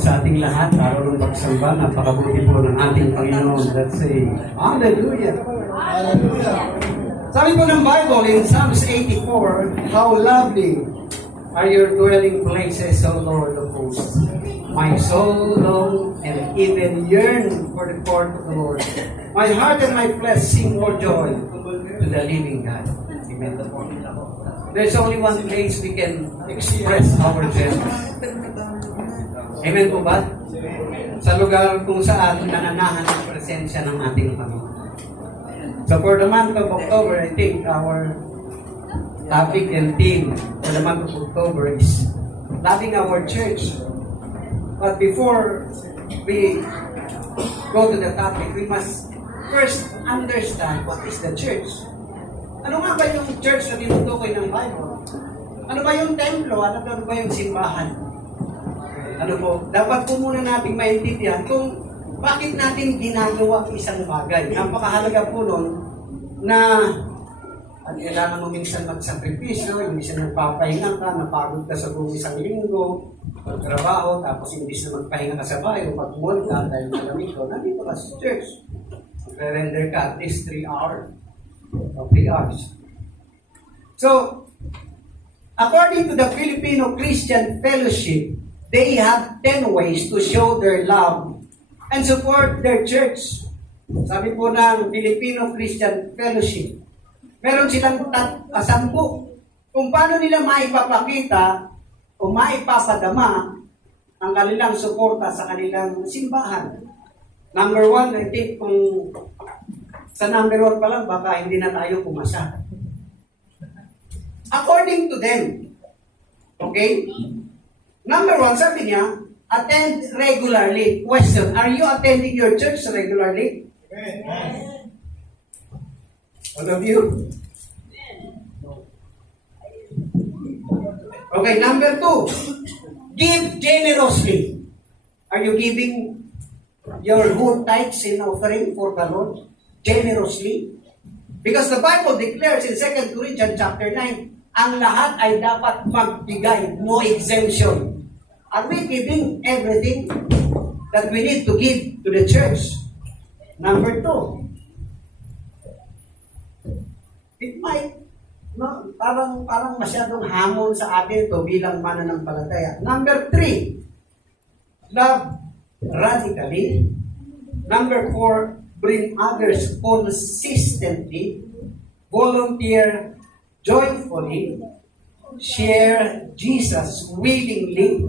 Sa ating lahat, araw ng pagsamba, napakabuti po ng ating Panginoon. Let's say, Hallelujah! Hallelujah! Sabi po ng Bible in Psalms 84, how lovely are your dwelling places, O Lord of hosts. My soul long and even yearn for the court of the Lord. My heart and my flesh sing for joy to the living God. Amen. There's only one place we can express ourselves. Amen po ba? Sa lugar kung saan nananahan ang presensya ng ating Panginoon. So for the month of October, I think our topic and theme for the month of October is loving our church. But before we go to the topic, we must first understand what is the church. Ano nga ba yung church na tinutukoy ng Bible? Ano ba yung templo? Ano ba yung simbahan? Ano po, dapat po muna natin maintindihan kung bakit natin ginagawa isang bagay. Napakahalaga po nun na at kailangan mo minsan magsakripisyo, minsan nagpapahinga ka, napagod ka sa buong isang linggo, magtrabaho, tapos imbis na magpahinga ka sa bayo, pag-mall ka dahil malamig ko, nandito ka sa church. Mag-render ka at least 3 hours or 3 hours. So, according to the Filipino Christian Fellowship, they have 10 ways to show their love and support their church. Sabi po ng Filipino Christian Fellowship, meron silang 10 kung paano nila maipapakita o maipapadama ang kanilang suporta sa kanilang simbahan. Number 1, I think kung sa number 1 pa lang, baka hindi na tayo pumasa. According to them, okay? Number 1, sabi niya, attend regularly. Question, are you attending your church regularly? Yes. All of you? Okay, number 2, give generously. Are you giving your good tithes in offering for the Lord generously? Because the Bible declares in 2 Corinthians chapter 9, ang lahat ay dapat magbigay, no exemption. Are we giving everything that we need to give to the church? Number 2, it might, no, parang masyadong hamon sa atin ito bilang mananampalataya. Number 3, love radically. Number 4, bring others consistently. Volunteer joyfully, share Jesus willingly,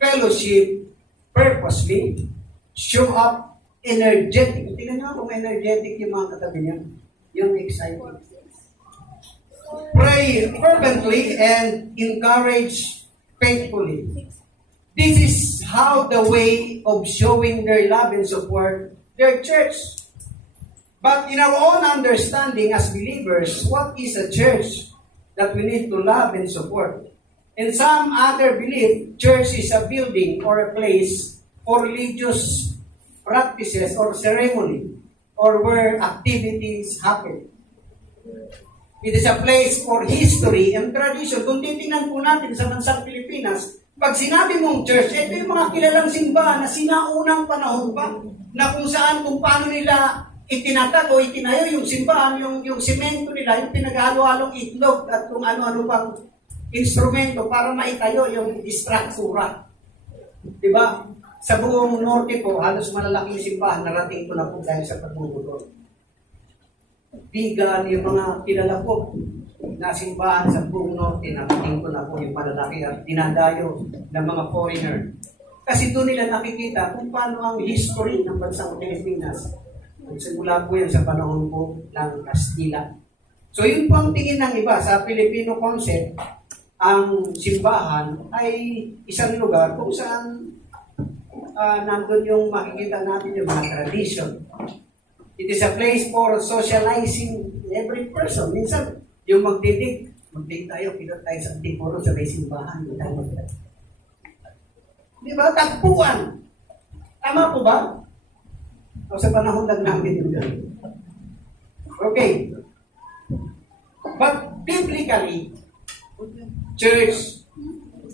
fellowship purposely, show up energetic. Tingnan nyo kung energetic yung mga katabi niya. Yung excited. Pray fervently and encourage faithfully. This is how the way of showing their love and support their church. But in our own understanding as believers, what is a church that we need to love and support? In some other belief, church is a building or a place for religious practices or ceremony or where activities happen. It is a place for history and tradition. Kung titingnan po natin sa bansang Pilipinas, pag sinabi mong church, ito yung mga kilalang simbahan na sinaunang panahon pa, na kung saan, kung paano nila itinatag o itinayo yung simbahan, yung simento nila, yung pinaghalo-halong itlog at kung ano-ano pang instrumento para maitayo yung istruktura. Diba? Sa buong norte po, halos malalaking simbahan, narating ko na po dahil sa pagbubuto. Bigan, yung mga kilala po na simbahan sa buong norte, narating ko na po yung malalaki at dinadayo ng mga foreigner. Kasi doon nila nakikita kung paano ang history ng bansang Pilipinas. Simula po yan sa panahon po ng Kastila. So yun po ang tingin ng iba sa Filipino concept, ang simbahan ay isang lugar kung saan nandun yung makikita natin yung mga tradition. It is a place for socializing every person. Minsan, yung magdidig tayo, pilot tayo sa Antipolo sa may simbahan. Di ba? Tagpuan. Tama po ba? O sa panahon lang namin yun. Okay. But biblically, church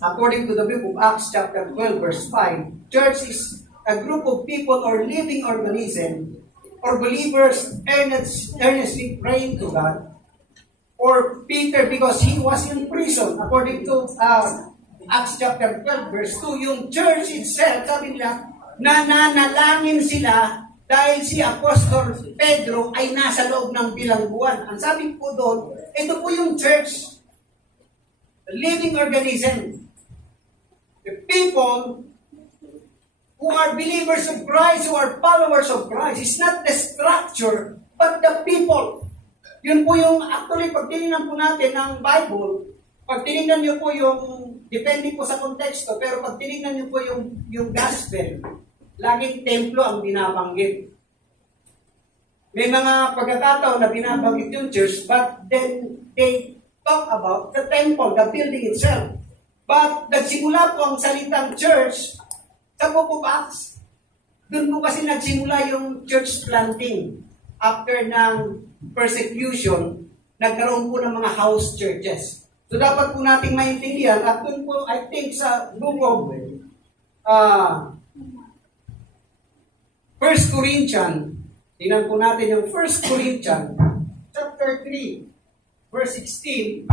according to the book of Acts chapter 12 verse 5, church is a group of people or living organism or believers earnestly praying to God. Or Peter, because he was in prison, according to Acts chapter 12 verse 2, yung church itself, sabi nila, nananalangin sila dahil si Apostol Pedro ay nasa loob ng bilangguan. Ang sabi po doon, ito po yung church, the living organism. The people who are believers of Christ, who are followers of Christ, is not the structure, but the people. Yun po yung, actually, pag tinignan po natin ang Bible, pag tinignan nyo po yung, depende po sa konteksto, pero pag tinignan nyo po yung gospel, laging templo ang binabanggit. May mga pagkakataon na binabanggit yung church, but then they talk about the temple, the building itself. But nagsimula po ang salitang church sa Book of Acts. Doon po kasi nagsimula yung church planting. After ng persecution, nagkaroon po ng mga house churches. So dapat po nating maintindihan at doon po, I think, sa book of 1 Corinthians, tingnan po natin yung 1 Corinthians, chapter 3, verse 16.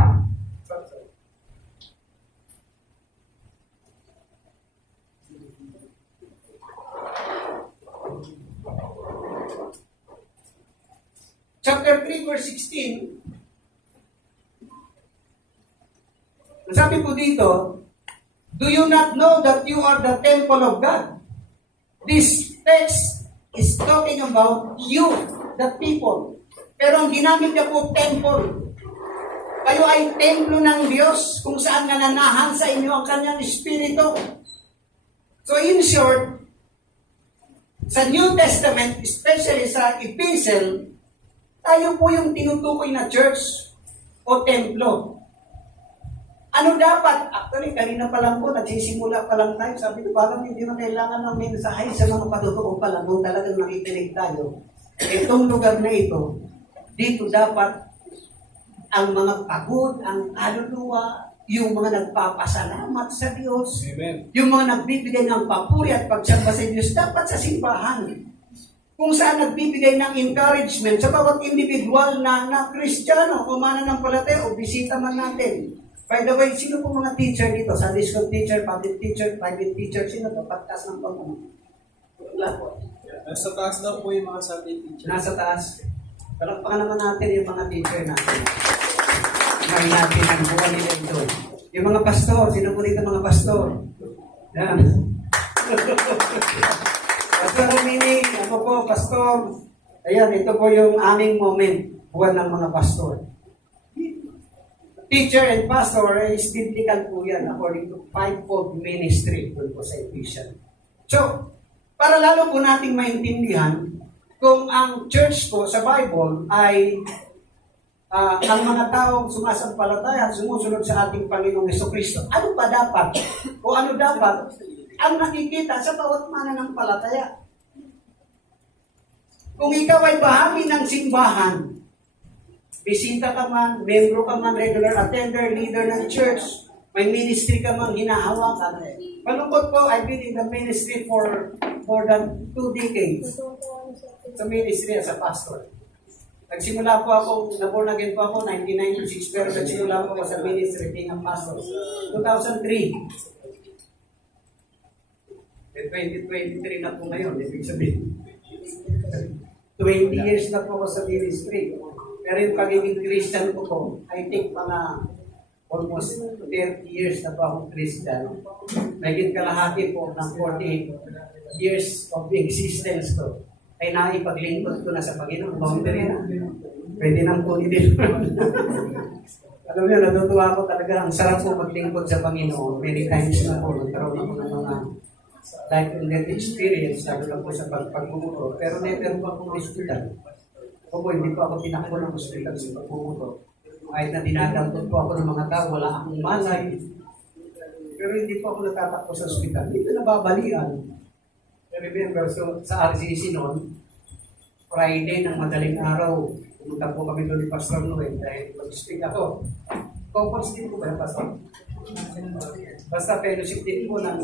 Chapter 3, verse 16, sabi po dito, do you not know that you are the temple of God? This text is talking about you, the people. Pero ang ginamit niya po, temple. Kayo ay templo ng Diyos kung saan nananahan sa inyo ang kanyang espiritu. So in short, sa New Testament, especially sa Epistle, tayo po yung tinutukoy na church o templo. Ano dapat? Actually, kanina pa lang po, nagsisimula pa lang tayo. Sabi ko, parang hindi na kailangan ng mensahe sa mga patutoo pa lang. Kung talagang nakikinig tayo, itong lugar na ito, dito dapat ang mga pagod, ang kaluluwa, yung mga nagpapasalamat sa Diyos, amen, yung mga nagbibigay ng papuri at pagsamba sa Diyos, dapat sa simbahan. Kung saan nagbibigay ng encouragement sa bawat individual na Kristiyano o mananampalataya o bisita man natin. By the way, sino po mga teacher dito? Sunday school teacher, public teacher, private teacher, sino to? Pagtas ng pamumuno. Wala po. Nasa taas daw po yung mga Sunday teacher. Nasa taas. Palakpakan naman natin yung mga teacher natin. Ngayon natin ang buwan nila ito. Yung mga pastor, sino po dito mga pastor? Yan. Pastor Romini, ako po, pastor. Ayan, ito po yung aming moment, buwan ng mga pastor. Teacher and pastor is biblical po yan according to fivefold ministry doon po sa Ephesians. So, para lalo po nating maintindihan kung ang church po sa Bible ay ang mga taong sumasampalataya at sumusunod sa ating Panginoong Jesucristo, ano ba dapat o ano dapat ang nakikita sa bawat mananampalataya? Kung ikaw ay bahagi ng simbahan, bisita ka man, membro ka man, regular attender, leader ng church, may ministry ka man hinahawakan. Malungkot po, I've been in the ministry for more than 2 decades. Sa ministry as a pastor. Nagsimula po ako, na-born again po ako, 1996, pero nagsimula po ako sa ministry being a pastor. 2003. 2023 na po ngayon, ibig sabihin. 20 years na po ako sa ministry. Pero yung pagiging Christian ko po, I think mga almost 30 years na po akong Christian. Naging kalahati po ng 48 years of existence ko ay naipaglingkod ko na sa Panginoon. Boundary na. Pwede nang po din. Alam niyo, natutuwa ko talaga. Ang sarap po maglingkod sa Panginoon. Many times na po, nagkaroon ako ng mga life and death experience, sabi lang po sa pagmumuro. Pero never po akong hospital. O po, hindi po ako tinakbo ng hospital sa pagmumuro. Kahit na dinadampot po ako ng mga tao, wala akong malay. Pero hindi po ako natatakbo sa hospital. Hindi ko nababalian. Remember, so, sa RCC noon, Friday ng madaling araw, pumunta po kami doon ni Pastor Noel dahil mag-speak ako. Conference din po ba, Pastor? Basta fellowship din po ng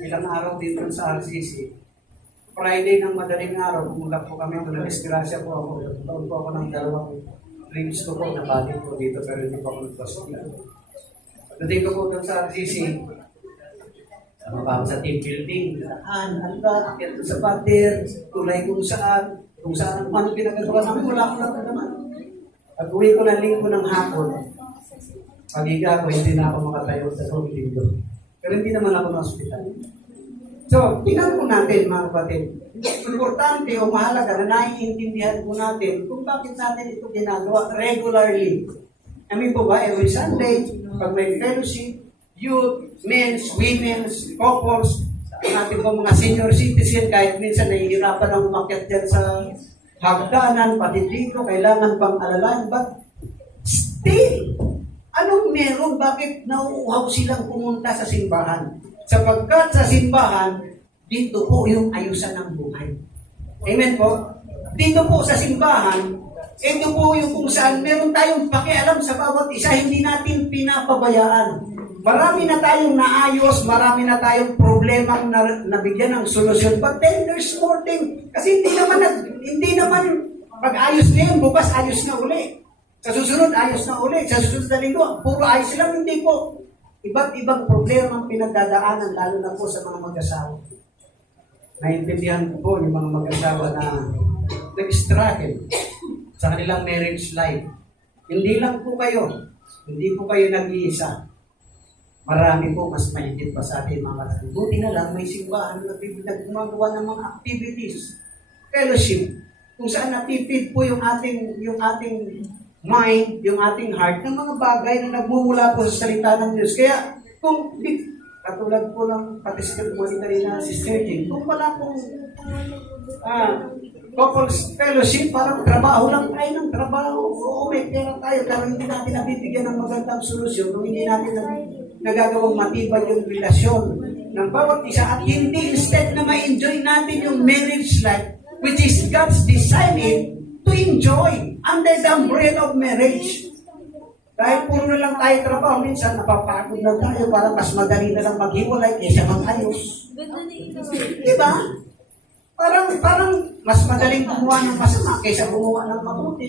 ilang araw dito sa RCC. Friday ng madaling araw, pumunta po kami, nag-disgrasya po ako. Nagtaon po ako ng 2 ribs ko po, nabalik po dito, pero hindi po ako nag-hospital. Pagdating ko po doon sa RCC, ano ba sa team building, ano ba, akit sa pader, tulay kung saan ano pinagagawa namin, wala akong naman. Pag-uwi ko na linggo ng hapon, pag-iga ko, hindi na ako makatayo sa linggo. Pero hindi naman ako na hospital. So, tingnan po natin mga kapatid. Importante o mahalaga na naiintindihan po natin kung bakit natin ito ginagawa regularly. Amin po ba, every Sunday, pag may fellowship, youth, men's, women's, couples, natin po mga senior citizen, kahit minsan nahihirapan ang umakyat dyan sa hagdanan, pati dito, kailangan pang alalaan, but still, anong meron? Bakit nauuhaw silang pumunta sa simbahan? Sapagkat sa simbahan, dito po yung ayusan ng buhay. Amen po? Dito po sa simbahan, ito po yung kung saan meron tayong pakialam sa bawat isa, hindi natin pinapabayaan. Marami na tayong naayos, marami na tayong problemang nabigyan ng solusyon, but then there's more thing. Kasi hindi naman pag-ayos na yun, bukas ayos na uli. Sa susunod, ayos na uli. Sa susunod na linggo, puro ayos lang, hindi po. Iba't ibang problema ang pinagdadaanan, lalo na po sa mga mag-asawa. Naintindihan ko po yung mga mag-asawa na nag-struggle sa kanilang marriage life. Hindi lang po kayo, hindi po kayo nag-iisa. Marami po mas mahigit pa sa atin mga kapatid. Buti na lang may simbahan na gumagawa ng mga activities, fellowship, kung saan natipid po yung ating mind, yung ating heart, ng mga bagay na nagmumula po sa salita ng Diyos. Kaya, kung katulad po ng participant po na Sister Jean, kung wala pong couples fellowship, parang trabaho lang tayo ng trabaho. Oo, may pera tayo, pero hindi natin nabibigyan ng magandang solusyon, kung hindi natin nagagawang matibay yung relasyon ng bawat isa, at hindi instead na ma-enjoy natin yung marriage life, which is God's design to enjoy under the umbrella of marriage. Dahil puro na lang tayo trabaho, minsan napapagod na tayo para mas madali na lang maghiwalay kaysa mag-ayos. Diba? Parang mas madaling gumawa ng masama kaysa gumawa ng mabuti.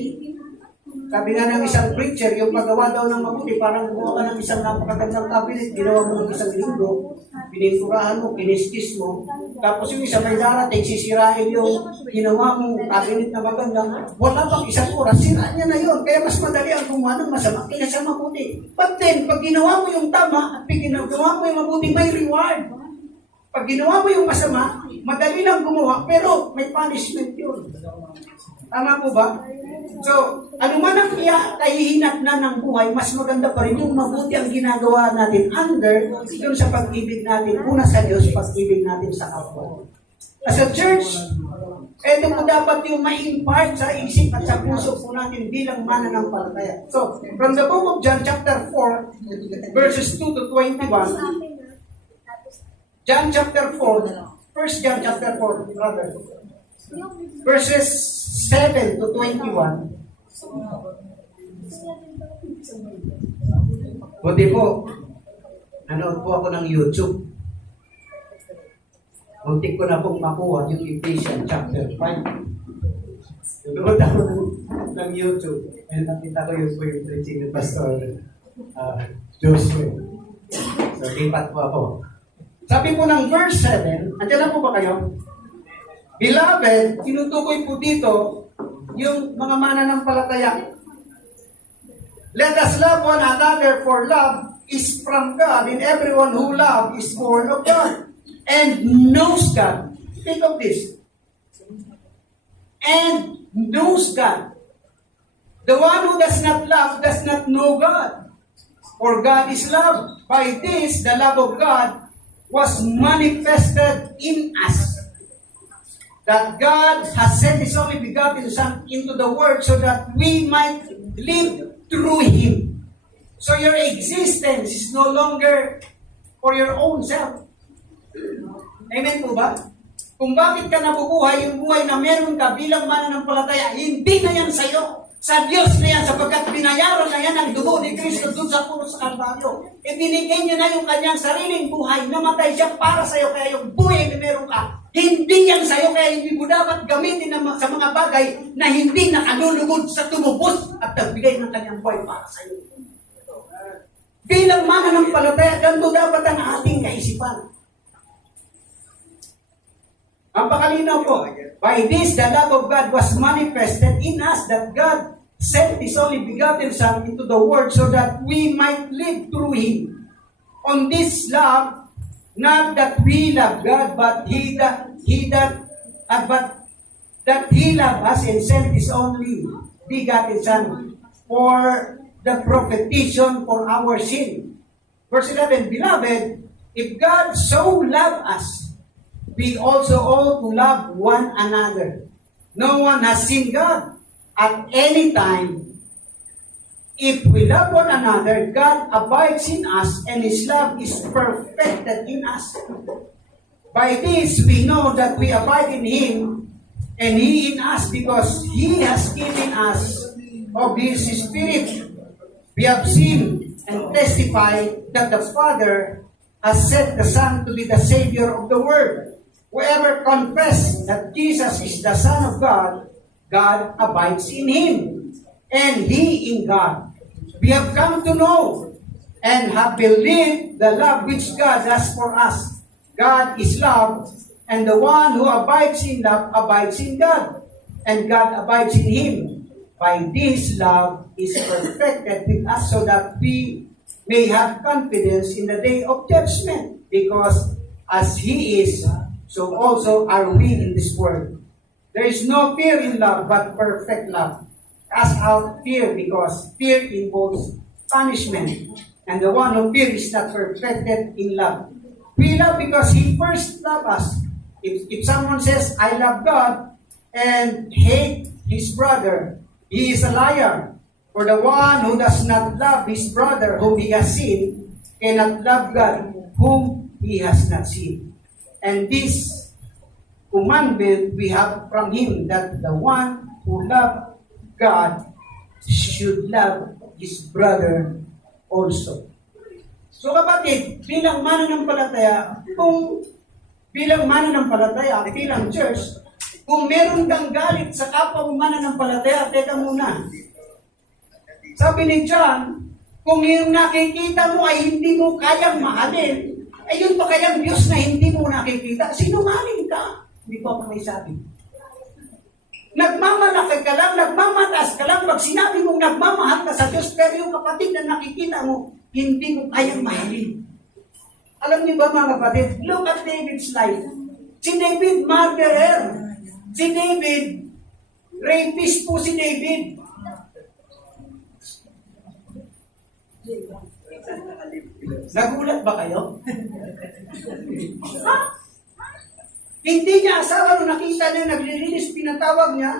Sabi nga ng isang preacher, yung paggawa daw ng mabuti, parang gumawa ka ng isang napakagandang cabinet, ginawa mo ng isang linggo, pininturahan mo, kiniskis mo, tapos yung isa may darating, sisirain yung ginawa mong cabinet na maganda, wala pang isang oras, sira niya na yun. Kaya mas madali ang gumawa ng masama kaysa sa mabuti. But then, pag ginawa mo yung tama, at pag ginawa mo yung mabuti, may reward. Pag ginawa mo yung masama, madali lang gumawa, pero may punishment yun. Tama po ba? So, anuman ang kahihinat na ng buhay, mas maganda pa rin yung mabuti ang ginagawa natin under yung sa pag-ibig natin, una sa Diyos, pag-ibig natin sa kapwa. As a church, ito po dapat yung ma-impart sa isip at sa puso po natin bilang mananampalataya. So, from the book of John chapter 4, verses 2 to 21, John chapter 4, 1 John chapter 4, brother, verses 7 to 21. Buti po, nanood po ako ng YouTube. Muntik ko na pong makuha yung Ephesians chapter 5. Nanood ako ng YouTube. And nakita ko yung preaching ng Pastor Joshua. So, lipat po ako. Sabi po ng verse 7, andyan na po ba kayo? Beloved, tinutukoy po dito yung mga mananampalataya. Let us love one another, for love is from God, and everyone who loves is born of God and knows God. Think of this. And knows God. The one who does not love does not know God. For God is love. By this, the love of God was manifested in us, that God has sent His only begotten Son into the world so that we might live through Him. So your existence is no longer for your own self. Amen po ba? Kung bakit ka nabubuhay, yung buhay na meron ka bilang mananampalataya, hindi na yan sa'yo. sa Diyos na yan, sapagkat binayaran na yan ang dugo ni Kristo doon sa puno sa Kalbaryo. Ibinigay niya na yung kanyang sariling buhay, namatay siya para sa'yo, kaya yung buhay na meron ka, hindi yan sa'yo, kaya hindi mo dapat gamitin sa mga bagay na hindi nakalulugod sa tumubos at nagbigay ng kanyang buhay para sa'yo. Bilang mananampalataya, ganito dapat ang ating kaisipan. Ang pakalinaw po, by this the love of God was manifested in us, that God sent His only begotten Son into the world so that we might live through Him. On this love, not that we love God, but that He loved us and sent His only begotten Son for the propitiation for our sin. Verse 11, Beloved, if God so loved us, we also ought to love one another. No one has seen God at any time. If we love one another, God abides in us, and His love is perfected in us. By this we know that we abide in Him, and He in us, because He has given us of His Spirit. We have seen and testify that the Father has set the Son to be the Savior of the world. Whoever confesses that Jesus is the Son of God, God abides in Him, and He in God. We have come to know and have believed the love which God has for us. God is love, and the one who abides in love abides in God, and God abides in Him. By this love is perfected with us, so that we may have confidence in the day of judgment, because as He is, so also are we in this world. There is no fear in love, but perfect love. Cast out fear, because fear involves punishment. And the one who fears is not perfected in love. We love because He first loved us. If someone says, I love God, and hate his brother, he is a liar. For the one who does not love his brother whom he has seen, cannot love God whom he has not seen. And this commandment we have from Him, that the one who loves God should love his brother also. So kapatid, bilang mananampalataya, bilang church, kung meron kang galit sa kapwa mong mananampalataya, teka muna. Sabi ni John, kung yung nakikita mo ay hindi mo kayang mahalin, ay yun pa kayang Diyos na hindi mo nakikita, sinungaling ka. Hindi po ako may sabi. Nagmamalaki ka lang, nagmamataas ka lang, pag sinabi mong nagmamahal ka sa Diyos, pero yung kapatid na nakikita mo, hindi mo kayang mahalin. Alam niyo ba mga kapatid, look at David's life. Si David, murderer. Si David, rapist po si David. Nagulat ba kayo? Ha? Hindi niya asawa nung nakita niya, naglilinis, pinatawag niya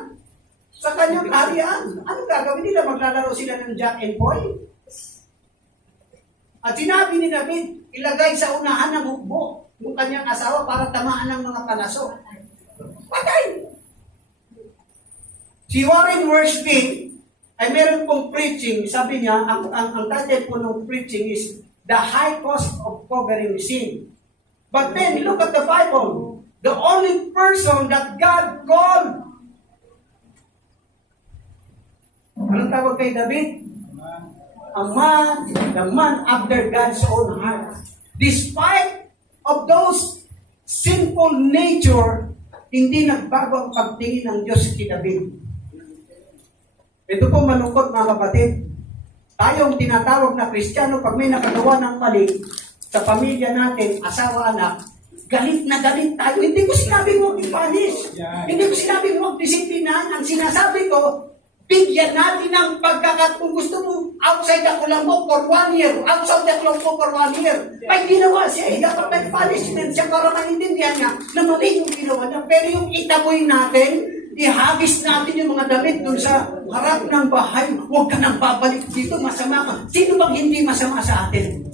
sa kanyang kaharian. Ano gagawin nila? Maglalaro sila ng Jack and Boy? At sinabi ni David, ilagay sa unahan ng hukbo yung kanyang asawa para tamaan ng mga palaso. Patay! Si Warren Wiersbe ay meron pong preaching. Sabi niya, ang title po ng preaching is The High Cost of Covering Sin. But then, look at the Bible. The only person that God called. Anong tawag kay David? A man, the man after God's own heart. Despite of those sinful nature, hindi nagbago ang pagtingin ng Diyos kay David. Ito po malungkot mga kapatid. Tayong tinatawag na Kristiyano, pag may nakagawa ng mali sa pamilya natin, asawa, anak, galit na galit tayo. Hindi ko sinabi mo i-punish. Hindi ko sinabi mo disiplinahan. Ang sinasabi ko, bigyan natin ng kung gusto mo, outside the kulang mo for 1 year, outside the kulang mo for 1 year. May ginawa siya, dapat may punishment siya para maintindihan niya na mali yung ginawa niya. Pero yung itaboy natin, ihagis natin yung mga damit dun sa harap ng bahay. Huwag ka nang babalik dito, masama ka. Sino bang hindi masama sa atin?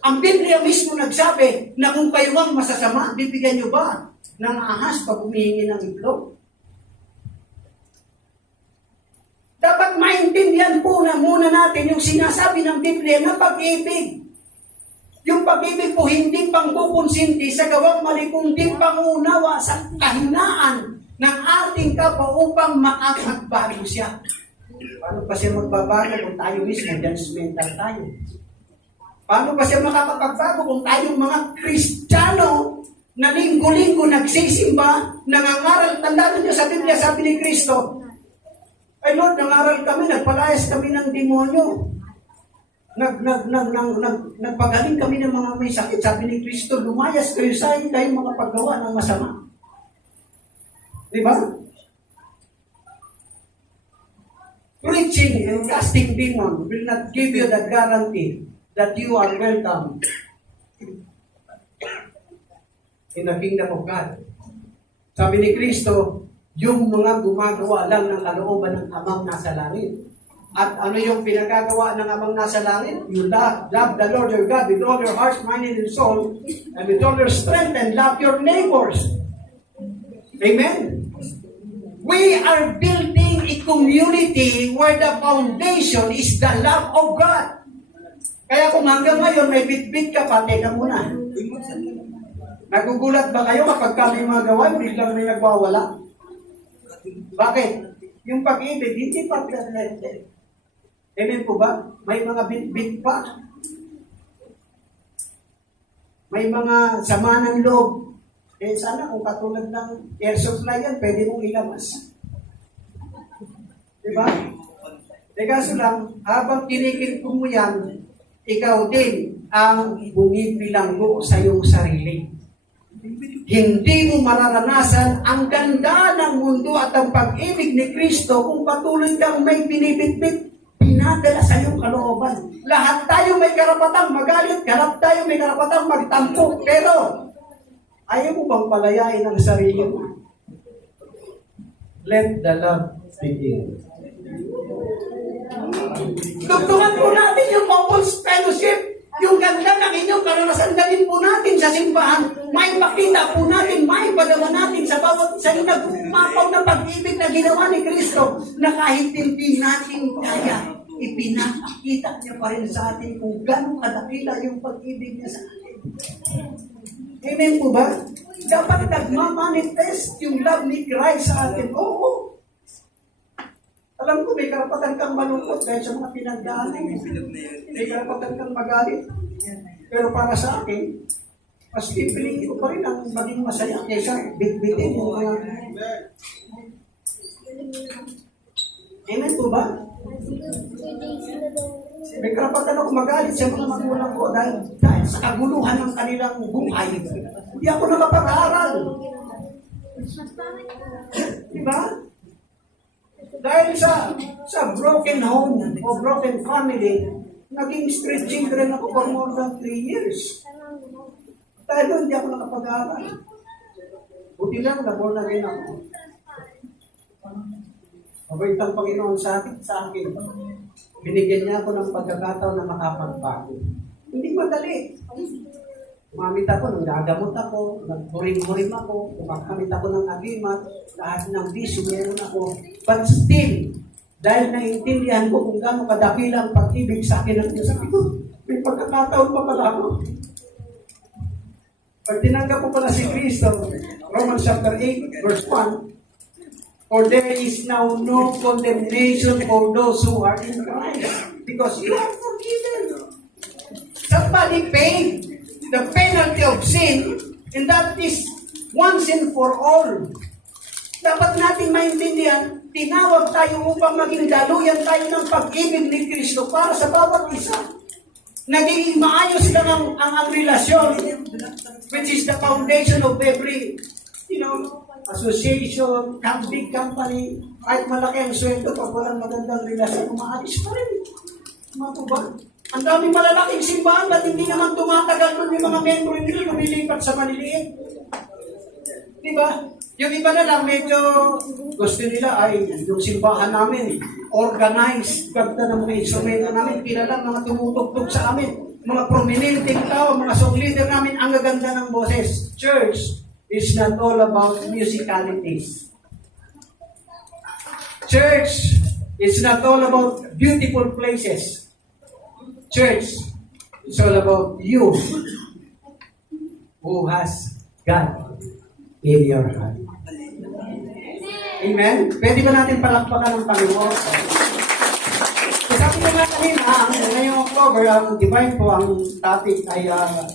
Ang Biblia mismo nagsabi na kung kayo ang masasama, bibigyan nyo ba ng ahas pag humihingi ng itlog? Dapat maintindihan po na muna natin yung sinasabi ng Biblia na pag-ibig. Yung pag-ibig po hindi pang kukonsinti sa gawang mali, kundi pangunawa sa kahinaan ng ating kapwa upang makapagbago siya. Paano pa siya magbabago kung tayo mismo judgmental tayo? Paano pa siya makakapagbago kung tayong mga Kristiyano na linggo-linggo nagsisimba, nangangaral? Tandaan niyo sa Biblia, sabi ni Kristo, ay Lord, nangaral kami, nagpalayas kami ng demonyo. Nagpagaling kami ng mga may sakit. Sabi ni Kristo, lumayas kayo sa akin, kayo makapagawa ng masama. Diba? Preaching and casting demon will not give you the guarantee that you are welcome in the kingdom of God. Sabi ni Kristo, yung mga gumagawa lang ng kalooban ng Amang nasa langit. At ano yung pinagagawa ng Amang nasa langit? You love the Lord your God with all your heart, mind, and soul, and with all your strength, and love your neighbors. Amen? We are building a community where the foundation is the love of God. Kaya kung hanggang ngayon may bit-bit ka pa, teka muna. Nagugulat ba kayo kapag kami mga gawain, biglang may nagwawala? Bakit? Yung pag-ibig, hindi pa pinagleted. Amen po ba? May mga bit-bit pa. May mga sama ng loob. Eh sana kung katulad ng air supply yan, pwede mong ilabas. Diba? E kaso lang, habang kinikilpo mo yan, ikaw din ang bumibilanggo sa iyong sarili. Hindi mo mararanasan ang ganda ng mundo at ang pag-ibig ni Kristo kung patuloy kang may binibitbit, pinadala sa iyong kalooban. Lahat tayo may karapatang magalit, lahat tayo may karapatang magtampo, pero ayaw mo bang palayain ang sarili mo? Let the love begin. Dugtungan po natin yung couples fellowship. Yung ganda ng inyong karanasan, dalhin po natin sa simbahan. May makita po natin, may padama natin sa bawat isa yung nagpumapaw na pag-ibig na ginawa ni Kristo na kahit hindi natin kaya, ipinakita niya pa rin sa atin kung gano'ng kadakila yung pag-ibig niya sa atin. Amen po ba? Dapat nagmamanifest yung love ni Christ sa atin. Oo. Alam ko, may karapatan kang malungkot dahil sa mga pinagdaanan. May karapatan kang magalit. Pero para sa akin, mas pipiliin ko pa rin ang maging masaya kaysa bitbitin yung mga... Amen po ba? May karapatan ako magalit sa mga magulang ko dahil sa kaguluhan ng kanilang buhay. Hindi ako nakapag-aaral. Diba? Dahil sa broken home o broken family, naging street children ako for more than 3 years. Dahil doon, hindi ako nakapag-aaral. Buti lang, naborn na rin ako. Mabait ang Panginoon sa akin. Binigyan niya ako ng pagkakataon na makapagbago. Hindi madali. Umamit ako, nung gagamot ako, nagburing-buring ako, kumakamit ako ng agimat, lahat ng bisyo meron ako. But still, dahil naiintindihan ko kung gaano kadakila ang pag-ibig sa akin ng Diyos, sabi ko, may pagkakataon pa pala ako. Pag tinanggap ko pala si Kristo, Romans chapter 8, verse 1, for there is now no condemnation for those who are in Christ, because you are forgiven. Somebody paid the penalty of sin, and that is once and for all. Dapat natin maintindihan, tinawag tayo upang maging daluyan tayo ng pag-ibig ni Kristo para sa bawat isa. Naging maayos lang ang relasyon, which is the foundation of every, association, big company, kahit malaki ang sweldo, pag walang magandang relasyon, maayos pa rin. Mga ba? Ang daming malalaking simbahan, ba't hindi naman tumatagal doon yung mga membro nila lumilipat sa maliliit? Diba? Yung iba na lang, medyo gusto nila ay yung simbahan namin, organized, ganda ng mga instrumento namin, kilala mga tumutugtog sa amin, mga prominenteng tao, mga song leader namin, ang gaganda ng boses. Church is not all about musicalities. Church It's not all about beautiful places. Church, it's all about you who has God in your heart. Amen? Pwede ba natin palakpakan ng Panginoon? So, sabi ko nga kanina, ngayong October, ang divine po, ang topic ay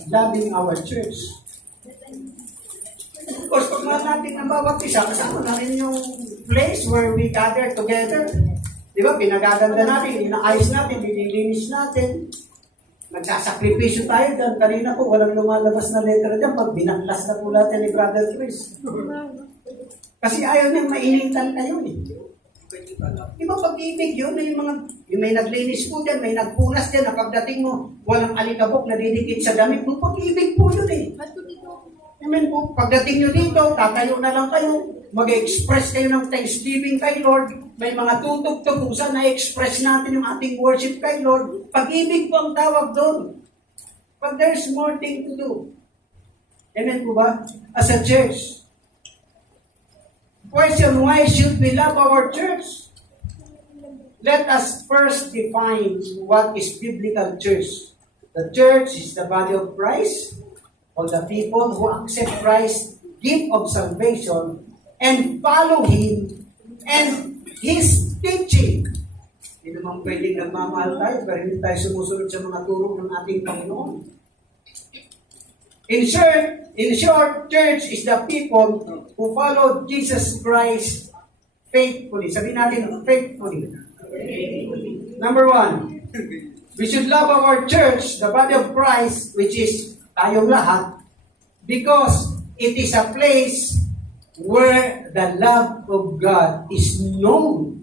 loving our church. Of course, pag mahal natin ng bawat isa, kasama natin yung place where we gather together. Di ba? Pinagaganda natin, inaayos natin, binilinis natin. Nagsasakripisyo tayo dyan. Kanina po, walang lumalabas na letter dyan pag binaklas na po natin ni Brother Chris. Kasi ayaw niyang mainitan kayo eh. Di ba pag-ibig yun? Yung may naglinis po dyan, may nagpunas dyan, na pagdating mo, walang alikabok na didikit sa damit mo, pag-ibig po yun eh. Amen po. Pagdating nyo dito, tatayo na lang kayo, mag-express kayo ng thanksgiving kay Lord, may mga tutugtog kung saan na-express natin yung ating worship kay Lord. Pag-ibig po ang tawag doon. But there's more thing to do. Amen po ba? As a church. Question, why should we love our church? Let us first define what is biblical church. The church is the body of Christ, all the people who accept Christ's gift of salvation and follow Him and His teaching. Hindi naman pwedeng nagmamahal tayo, pero hindi tayo sumusunod sa mga turo ng ating Panginoon. In short, church is the people who follow Jesus Christ faithfully. Sabihin natin, faithfully. Number 1, we should love our church, the body of Christ, which is tayong lahat, because it is a place where the love of God is known.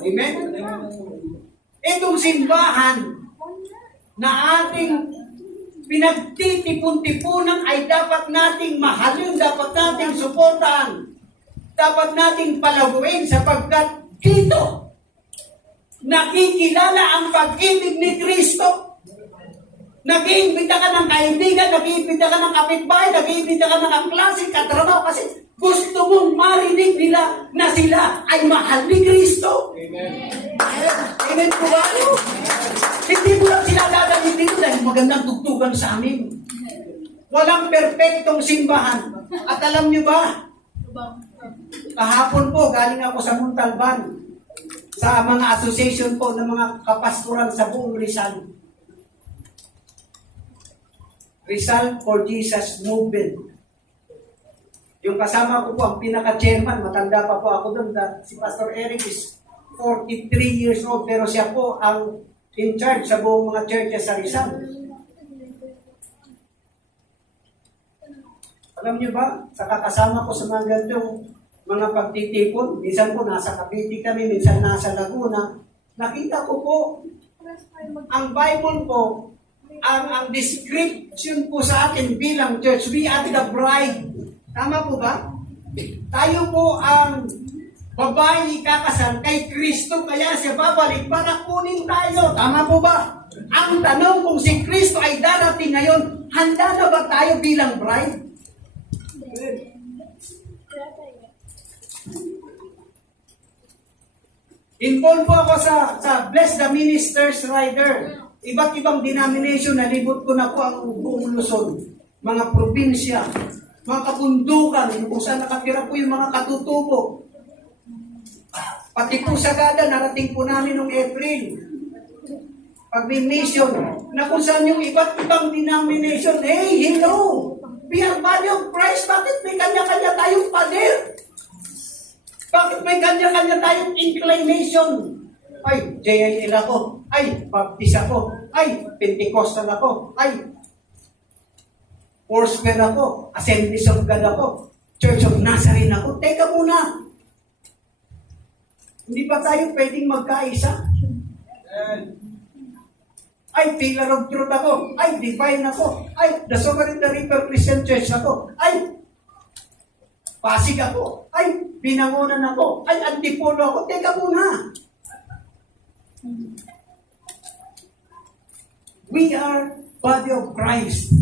Amen? Itong simbahan na ating pinagtitipon-tipunan ay dapat nating mahalin, dapat nating suportahan, dapat nating palaguin sapagkat dito nakikilala ang pag-ibig ni Kristo. Nag-iimbita ka ng kaibigan, nag-iimbita ka ng kapitbahay, nag-iimbita ka ng kaklase, katrabaho, kasi gusto mong marinig nila na sila ay mahal ni Kristo. Amen. Amen po ba? Hindi mo lang sila dadalhin dito dahil magandang tugtugan sa amin. Walang perpektong simbahan. At alam niyo ba, kahapon po, galing ako sa Montalban, sa mga association po ng mga kapastoral sa buong Rizal. Rizal for Jesus Movement. Yung kasama ko po, ang pinaka-chairman, matanda pa po ako doon, si Pastor Eric is 43 years old, pero siya po ang in charge sa buong mga churches sa Rizal. Alam niyo ba, sa kakasama ko sa mga ganitong mga pagtitipon, minsan po nasa Cavite kami, minsan nasa Laguna, nakita ko po, ang Bible po, ang description po sa atin bilang church, we are the bride. Tama po ba? Tayo po ang babae ikakasal kay Kristo, kaya siya babalik para kunin tayo. Tama po ba? Ang tanong kung si Kristo ay darating ngayon, handa na ba tayo bilang bride? Involved po ako sa Bless the Ministers Rider. Iba't ibang denomination, nalibot ko na po ang buong Luzon. Mga probinsya, mga kabundukan, kung saan nakatira po yung mga katutubo. Pati po sa Gada, narating po namin noong April. Pag may mission, na kung saan yung iba't ibang denomination, hey, hello! We are body of Christ, bakit may kanya-kanya tayong pader? Bakit may kanya-kanya tayong inclination? Ay, JIL ako. Ay, Baptist ako. Ay, Pentecostal ako. Ay, Foursquare ako. Assemblies of God ako. Church of Nazarene ako. Teka muna. Hindi ba tayo pwedeng magkaisa? Ay, Pillar of Truth ako. Ay, Divine ako. Ay, The Sovereign Reaper Christian Church ako. Ay, Pasig ako. Ay, Binangonan ako. Ay, Antipolo ako. Teka muna. We are body of Christ.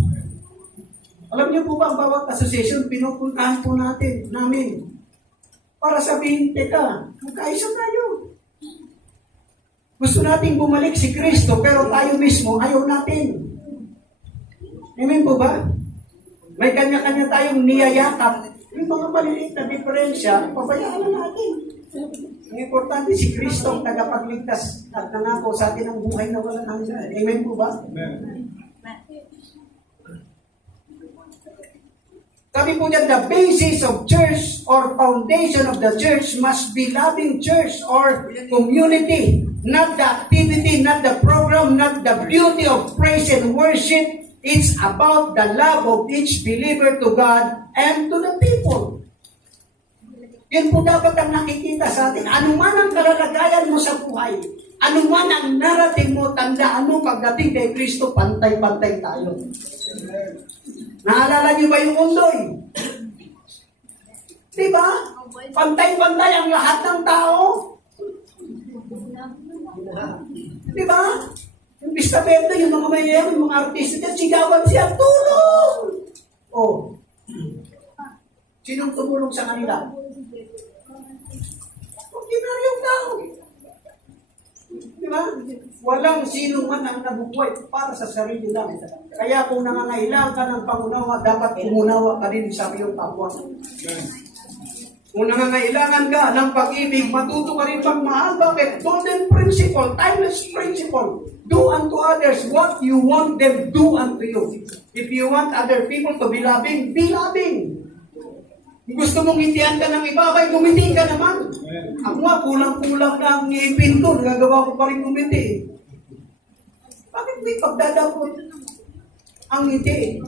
Alam niyo po ba, ang bawat association, pinupuntahan po namin para sabihin, teka, magkaisa tayo. Gusto nating bumalik si Kristo, pero tayo mismo ayaw natin. Amen po ba? May kanya-kanya tayong niyayakap. Yung mga maliliit na diferensya, pabayaan na natin. Ang importante si Kristo ang tagapagligtas at nangako sa atin ang buhay na walang hanggan. Amen po ba? Amen. Sabi po niya, the basis of church or foundation of the church must be loving church or community. Not the activity, not the program, not the beauty of praise and worship. It's about the love of each believer to God and to the people. Yun po dapat ang nakikita sa atin. Ano man ang kalalagayan mo sa buhay, ano man ang narating mo, tandaan mo pagdating kay Kristo, pantay-pantay tayo. Naalala niyo ba yung undoy? Diba? Pantay-pantay ang lahat ng tao. Diba? Yung Bistamento, yung mga mayayang, yung mga artista dyan, sigawan siya, tulong! Oh. Sinong tumulong sa kanila? Ordinaryong tao. Diba? Walang sino man ang nabubuhay para sa sarili lang. Kaya kung nangangailangan ka ng pangunawa, dapat umunawa ka din sa iyong kapwa. Kung nangangailangan ka ng pag-ibig, matuto ka rin magmahal. Bakit? Golden principle, timeless principle. Do unto others what you want them do unto you. If you want other people to be loving, be loving. Kung gusto mong ngitian ka ng iba, kaya gumiti ka naman. Ako nga, kulang-kulang na ang ngipin ko, nagagawa ko pa rin gumiti. Bakit may pagdadapot ang ngiti?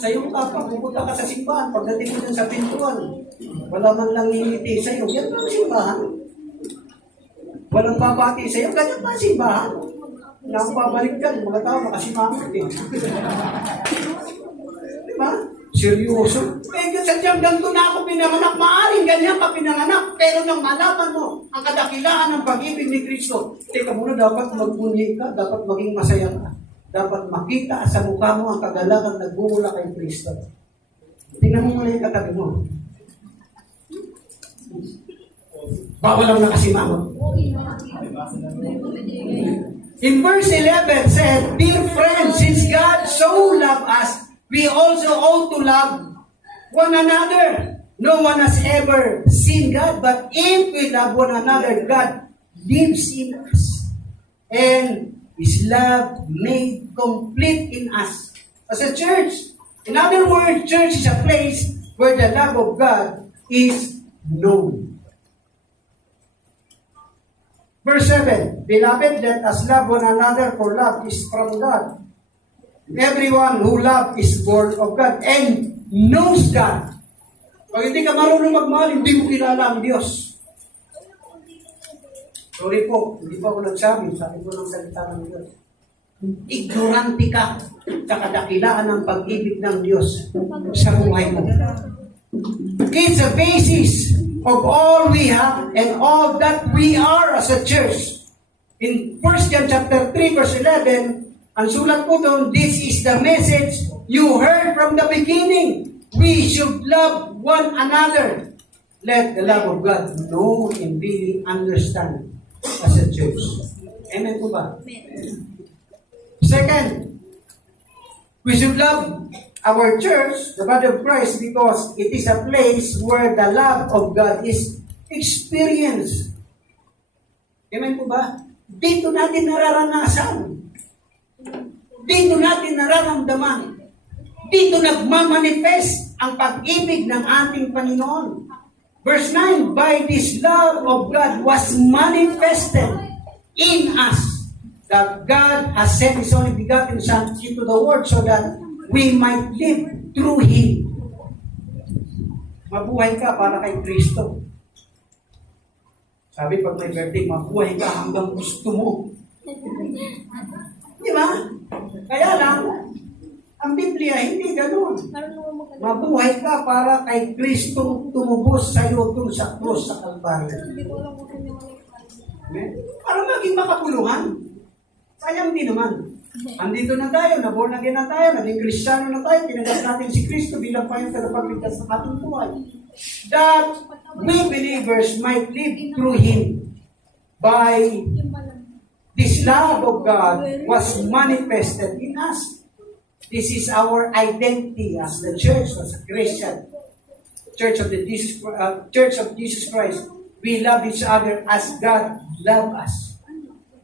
Sa iyong kapwa, pupunta ka sa simbahan, pagdating mo dyan sa pintuan, wala man lang ngingiti sa iyo, yan ba ang simbahan? Walang babati sa iyo, ganyan ba ang simbahan? Wala akong babalik ka, mga tao makasimangot eh. Diba? Seryoso. Eh, sadyang ganito na ako pinanganak. Maaring ganyan ka pinanganak. Pero nang malaman mo ang kadakilaan ng pag-ibig ni Kristo, teka muna, dapat magpunyi ka, dapat maging masaya ka. Dapat makita sa mukha mo ang kagalakan nagbumula kay Kristo. Tingnan mo muna yung katabi mo. Bawal lang nakasimangot. In verse 11 said, dear friends, since God so loved us, we also ought to love one another. No one has ever seen God, but if we love one another, God lives in us. And His love made complete in us as a church. In other words, church is a place where the love of God is known. Verse 7, beloved, let us love one another, for love is from God. Everyone who loves is born of God and knows God. Kung hindi ka marunong magmahal, hindi mo kilala ang Diyos. Sorry po, hindi pa ako nagsabi. Sabi ko ng salita ng Diyos. Ignorante ka sa kadakilaan ng pag-ibig ng Diyos sa buhay mo. It's a basis of all we have and all that we are as a church. In 1 John chapter 3 verse 11, ang sulat po doon, this is the message you heard from the beginning. We should love one another. Let the love of God know and really understand as a church. Amen po ba? Second, we should love our church, the body of Christ, because it is a place where the love of God is experienced. Amen po ba? Dito natin nararanasan. Dito natin nararamdaman. Dito nagmamanifest ang pag-ibig ng ating Panginoon. Verse 9, by this love of God was manifested in us, that God has sent His only begotten Son into the world so that we might live through Him. Mabuhay ka para kay Kristo. Sabi pag may birthday, mabuhay ka hanggang gusto mo. Di ba? Kaya lang, ang Biblia hindi ganoon. Mabuhay ka para kay Kristo tumubos sa iyo dun sa krus sa Kalbaryo. Para maging makapuluhan. Sayang din naman. Andito na tayo, na-born again na tayo, naging Kristiyano na tayo, tinagas natin si Kristo bilang payong tagapagligtas sa ating buhay. That we believers might live through Him by This love of God was manifested in us. This is our identity as the church, as a Christian. Church of Jesus Christ. We love each other as God loved us.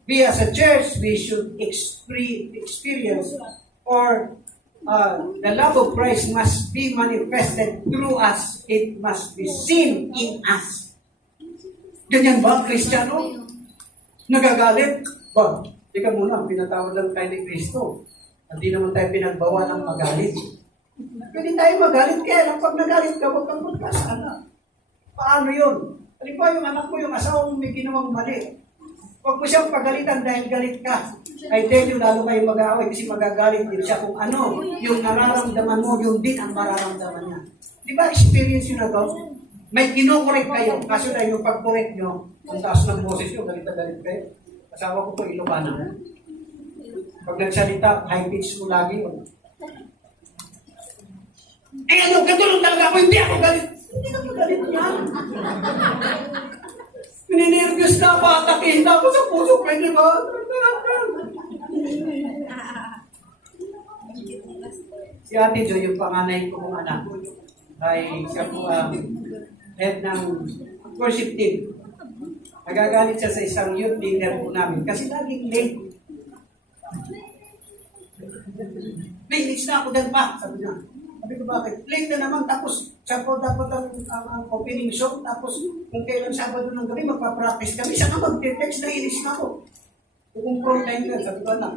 We as a church, we should experience or the love of Christ must be manifested through us. It must be seen in us. Ganyan ba, Kristiyano? Nagagalit? Ba, tika muna, pinatawad lang tayo ni Kristo. Hindi naman tayo pinagbawa ng magalit. Pwede tayo magalit, kaya lang pag nagalit ka, huwag kang magkasala. Paano yun? Halimbawa yung anak mo, yung asawa mo may ginawang mali. Huwag mo siyang pagalitan dahil galit ka. I tell you, lalo kayo mag-aaway kasi magagalit din siya kung ano, yung nararamdaman mo, yung din ang mararamdaman niya. Di ba experience yun na to? May kinokorek kayo, kaso na yung pag-correct nyo, ang taas ng boses nyo, galit na galit kayo. Asawa ko po, Ilocano. Pag nagsalita, high pitch mo lagi yun. Eh ano, katulong talaga ako, hindi ako galit. Hindi ka magalit niyan. Pininervyos na ako, atakin na ako sa puso, pwede ba? Si Ate Jo, yung panganay ko kong anak, ay siya po ang head ng worship team. Nagagalit siya sa isang youth leader po namin kasi laging late. Nainis na ako dyan pa, sabi niya. Sabi ko bakit? Late na naman, tapos siya po dapat ang opening song, tapos kung kailan Sabado ng gabi, magpa-practice kami. Siya na mag-text, nainis na ako. Kung frontline ka, sabi ko, anak.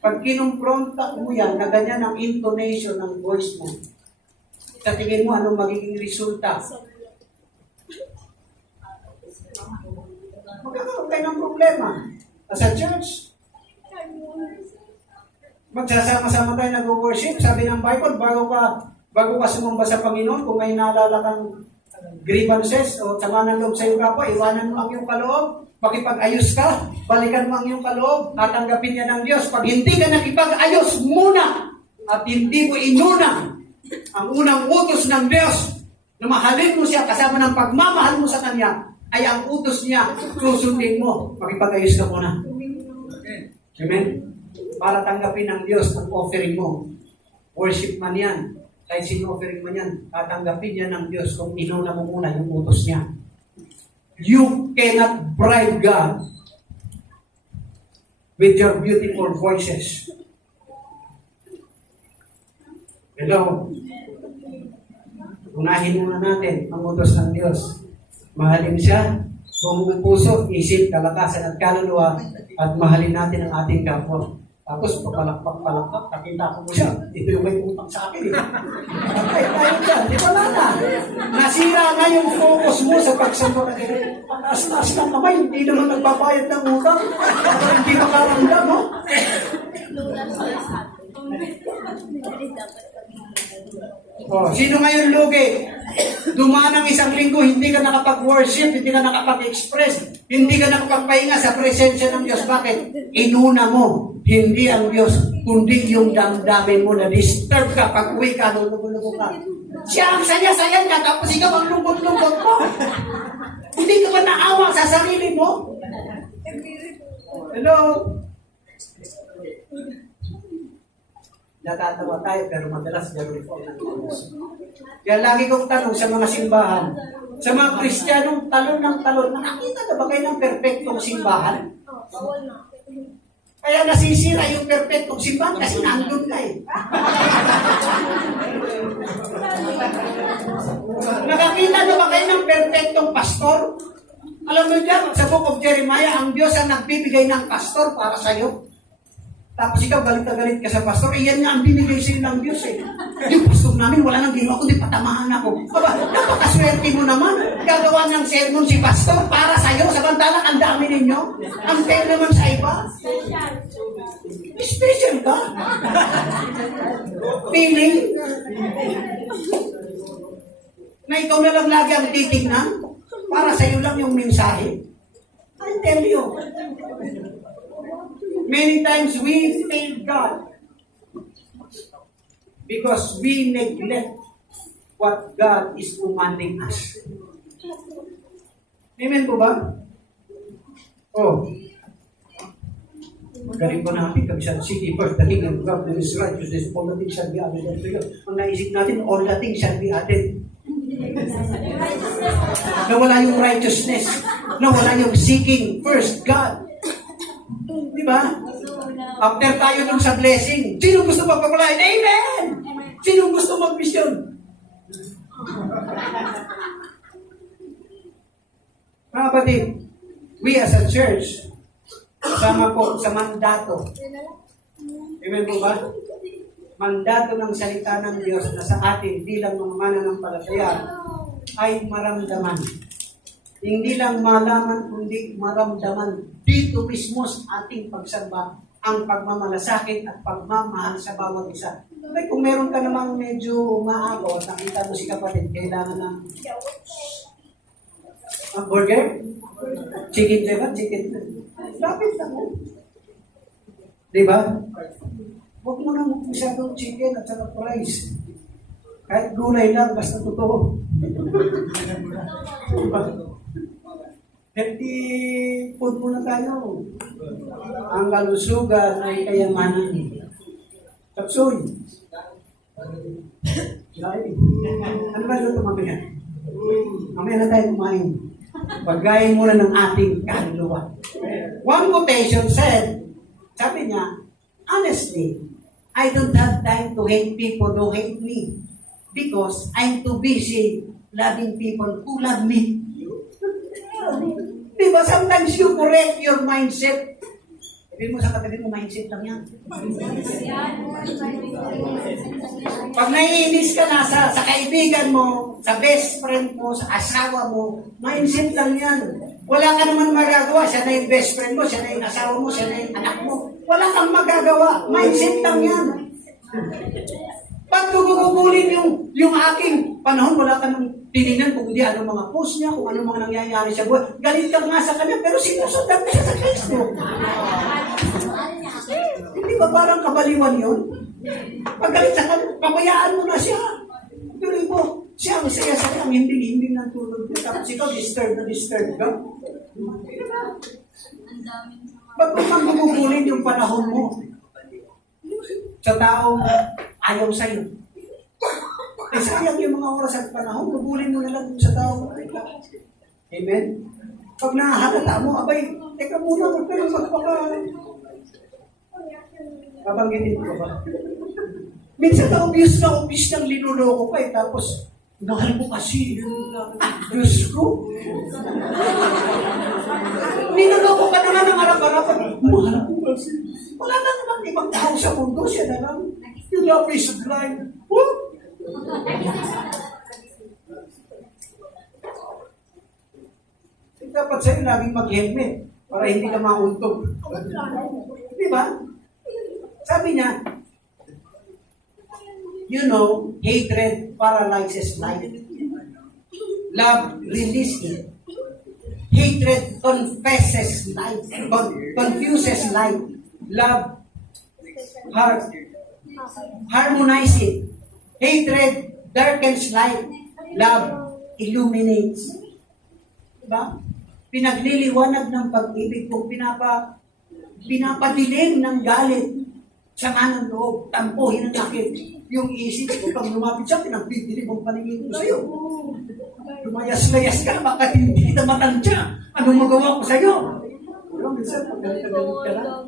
Pag kinumpronta mo yan, na ganyan ang intonation ng voice mo, sa tingin mo, anong magiging resulta? Magkakaroon kayo ng problema. As a church, magsasama-sama tayo nag-worship. Sabi ng Bible, bago ka sumamba sa Panginoon, kung may naalala kang grievances o sama ng loob sa iyo kapwa, iwanan mo ang iyong kaloob. Makipag-ayos ka, balikan mo ang iyong kaloob, at tanggapin niya ng Diyos. Pag hindi ka nakipag-ayos muna, at hindi mo inuna ang unang utos ng Diyos, na mahalin mo siya kasama ng pagmamahal mo sa Kanya, ay ang utos niya, susundin mo. Makipag-ayos ka muna. Amen? Para tanggapin ng Diyos ang offering mo. Worship man yan. Kahit sino offering man yan, tatanggapin yan ng Diyos kung inuna mo muna yung utos niya. You cannot bribe God with your beautiful voices. Hello? Unahin muna natin ang utos ng Diyos. Mahalin siya, buong puso, isip, kalakasan at kaluluwa, at mahalin natin ang ating kapwa. Tapos, papalakpak, nakita ko mo siya. Ito yung may utang sa akin. Okay, tayo dyan. Di ba na? Nasira na yung focus mo sa pagsamba. Taas-taas lang kamay, hindi naman nagbabayad ng utang. Hindi makaramdam, no? Oh, sino ngayon lugi? Dumaan ang isang linggo, hindi ka nakapag-worship, hindi ka nakapag-express, hindi ka nakapagpahinga sa presensya ng Diyos. Bakit? Inuna mo, hindi ang Diyos, kundi yung damdamin mo na disturb ka, pag uwi ka, lulugo-lugo ka. Siya ang saya-saya niya, tapos ikaw ang lungkot-lungkot mo. Hindi ka ba naawa sa sarili mo? Hello? Natatawa tayo, pero madalas gano'n po. Kaya lagi kong tanong sa mga simbahan, sa mga Kristiyanong talon ng talon, nakakita na ba kayo ng perfectong simbahan? Kaya nasisira yung perfectong simbahan kasi nandun ka eh. Nakakita na ba kayo ng perfectong pastor? Alam mo dyan, sa Book of Jeremiah, ang Diyos ang nagbibigay ng pastor para sa'yo. Tapos ikaw galit na galit ka sa pastor, iyan nga ang binigay sa'yo ng Diyos eh. Yung pastor namin, wala nang ginawa, kundi patamahan ako. Aba, napakaswerte mo naman. Gagawa ng sermon si pastor para sa'yo, samantalang ang dami ninyo. Ang fair naman sa iba. Special ka. Feeling na ikaw na lang lagi ang titignan para sa'yo lang yung mensahe. I tell you. Many times we fail God because we neglect what God is commanding us. Amen po ba? Oh. Magaling po natin, kabisan, seek first the kingdom of God and His righteousness, all the things shall be added unto you. Ang naisip natin, all the things shall be added. Nawala yung righteousness. Nawala yung seeking first God. Di ba? After tayo nung sa blessing, sino gusto magpapalain? Amen! Sino gusto mag-mission? Mga kapatid, we as a church, kasama po sa mandato. Amen po ba? Mandato ng salita ng Diyos na sa atin bilang mga mananampalataya ay maramdaman. Hindi lang malaman, kundi maramdaman dito mismo sa ating pagsamba ang pagmamalasakit at pagmamahal sa bawat isa. Ay, kung meron ka namang medyo umaako, nakita mo si kapatid, kailangan ng burger? Chicken diba? Chicken. Lapit ako. Diba? Huwag mo na masyadong chicken at saka rice. Kahit gulay lang, basta totoo. Diba? Healthy food muna tayo. Ang kalusugan ay kayamanan. Tapsoy. Ano ba ito mamaya? Mamaya na tayo kumain. Pagkain muna ng ating kaluluwa. One quotation said, sabi niya, honestly, I don't have time to hate people who hate me because I'm too busy loving people who love me. Diba? Sometimes you correct your mindset. Sabihin mo sa katabi mo, mindset lang yan. Pag naiinis ka na sa kaibigan mo, sa best friend mo, sa asawa mo, mindset lang yan. Wala ka naman magagawa. Siya na yung best friend mo, siya na yung asawa mo, siya na yung anak mo. Wala kang magagawa. Mindset lang yan. Pag gugugulin yung aking panahon, wala ka nang tinignan kung hindi ano mga post niya, kung ano mga nangyayari sa buhay. Galit ka nga sa kanya, pero sinusundan ka siya sa Kristo. Hindi ba parang kabaliwan yun? Pag galit sa kanya, pabayaan mo na siya. Tuloy mo, siya ang saya sa kanya, hindi ng tulog. Tapos ikaw, disturb ka. Ba't mo gugulin yung panahon mo sa taong ayaw sa'yo? Eh, sayang yung mga oras at panahon, gugulin mo na lang sa taong ayaw. Amen? Pag nahahalata mo, abay, teka muna, huwag ka nang babanggitin ko ba? Minsan na-obvious ng linuloko ka eh, tapos, mahal mo kasi, Diyos ko. Ninuloko ka na nga ng harap-harapan, mahal mo kasi. Wala na naman ibang tao sa mundo, siya na lang. Yung love is blind. Dapat sa'yo laging mag-helmet para hindi ka mauntog. Di ba? Sabi niya, you know, hatred paralyzes life. Love releases it. Hatred confuses life. Love harmonizes it. Hatred darkens life. Love illuminates. Diba? Pinagliliwanag ng pag-ibig kung pinapadilim ng galit, sama ng loob, tampuhin ng sakit. Yung isip ko, pag lumapit siya, pinagdidilim ang paningin ko sa'yo. Lumayas-layas ka, bakit hindi kita matansya? Anong magawa ko sa'yo? Pero minsan, paggalit-galit ka na,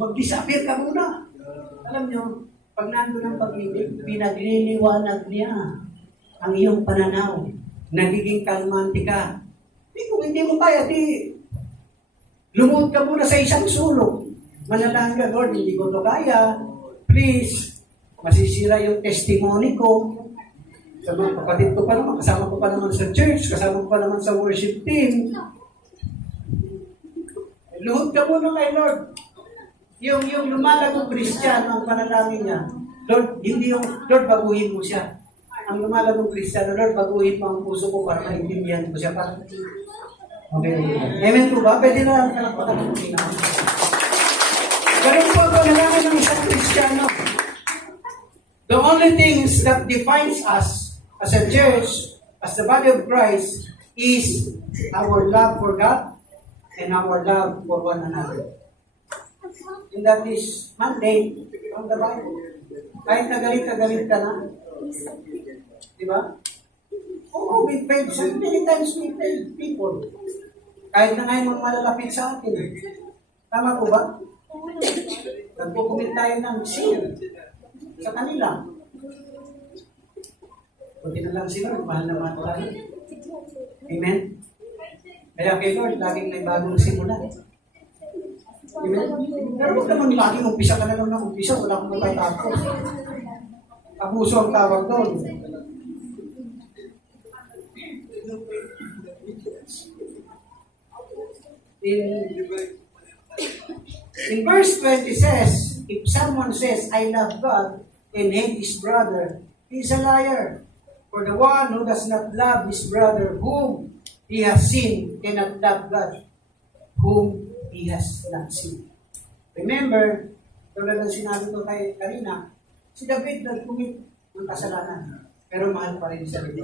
mag-disappear ka muna. Alam nyo, pag nandun ang pag-ibig, pinagliliwanag niya ang iyong pananaw. Nagiging kalmante ka. Kung hindi mo kaya, lumuhod ka muna sa isang sulok. Manalangin ka, Lord, hindi ko to kaya. Please, masisira yung testimony ko. Sa mga kapatid ko pa naman, kasama ko pa naman sa church, kasama ko pa naman sa worship team. Luhod ka muna kay Lord. Yung lumalagong Kristiyano, ang panalangin niya, Lord, hindi yung, Lord, baguhin mo siya. Ang lumalagong Kristiyano, Lord, baguhin mo ang puso ko para maintindihan ko siya. Okay. Amen po ba? Pwede na pagkakatakin. Ganun po ang panalangin ng isang Kristiyano. The only things that defines us as a church, as the body of Christ, is our love for God and our love for one another. And that is mandate from the Bible. Kahit nagalit ka na. Di ba? Oo, we failed. So many times we failed people. Kahit na ngayon malalapit sa atin. Tama po ba? Nagpukumit tayo ng sin sa kanila. Kunti na lang sila, mahal na mahal tayo. Amen? Kaya kay Lord, laging may bagong simula. Amen? Pero huwag naman laging umpisa ka na lang ng umpisa, wala kang matatapos. Abuso ang tawag doon. In verse 20 says, if someone says, I love God and hate his brother, he is a liar. For the one who does not love his brother whom he has seen cannot love God whom he has not seen. Remember, tulad ng sinabi ko kay Karina, si David nag-commit ng kasalanan, pero mahal pa rin siya rin.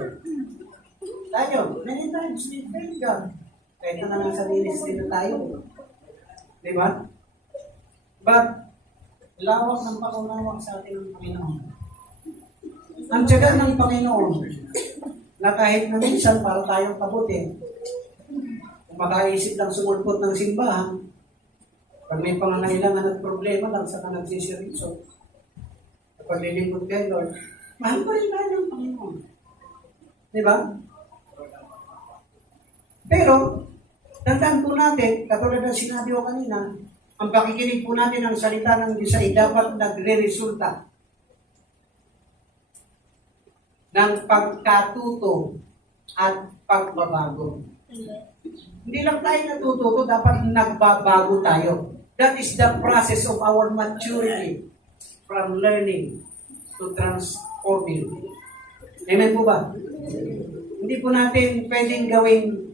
Tayo, many times we fail God. Kahit na lang sa ministry na tayo. Di ba? But, lawak ng pangunawak sa ating ng Panginoon. Ang tiyaga ng Panginoon, na kahit na minsan para tayong pabutin, kung makaisip lang sumulpot ng simbahan, pag may pangangailangan at problema lang sa nagsisirito, kapag nilingkod kay Lord, mahal pa rin tayo ng Panginoon. Di ba? Pero, tandaan po natin, katulad ng sinabi ko kanina, ang pakikinig po natin ng salita ng Diyos ay dapat nagre-resulta ng pagkatuto at pagbabago. Hindi lang tayo natututo, dapat nagbabago tayo. That is the process of our maturity from learning to transforming. Amen po ba? Hindi po natin pwedeng gawing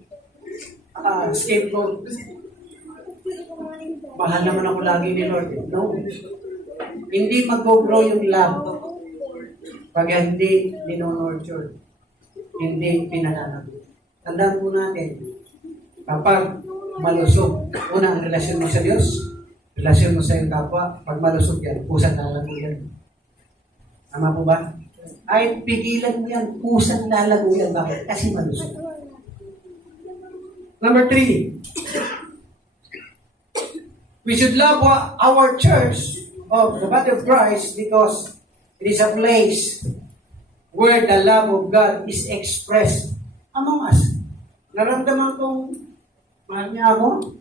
scapegoat. Mahal naman ako lagi ni Lord. No. Hindi mag-grow yung love pag hindi dinonurture. Hindi pinalalago. Tandaan po natin, kapag malusog, una ang relasyon mo sa Diyos, relasyon mo sa iyong kapwa, pag malusog yan, pusang lalago yan. Tama po ba? Ay, pigilan mo yan, pusang lalago yan. Bakit? Kasi malusog. Number 3, we should love our church of the body of Christ because it is a place where the love of God is expressed among us. Naramdaman kong mahal niya ako,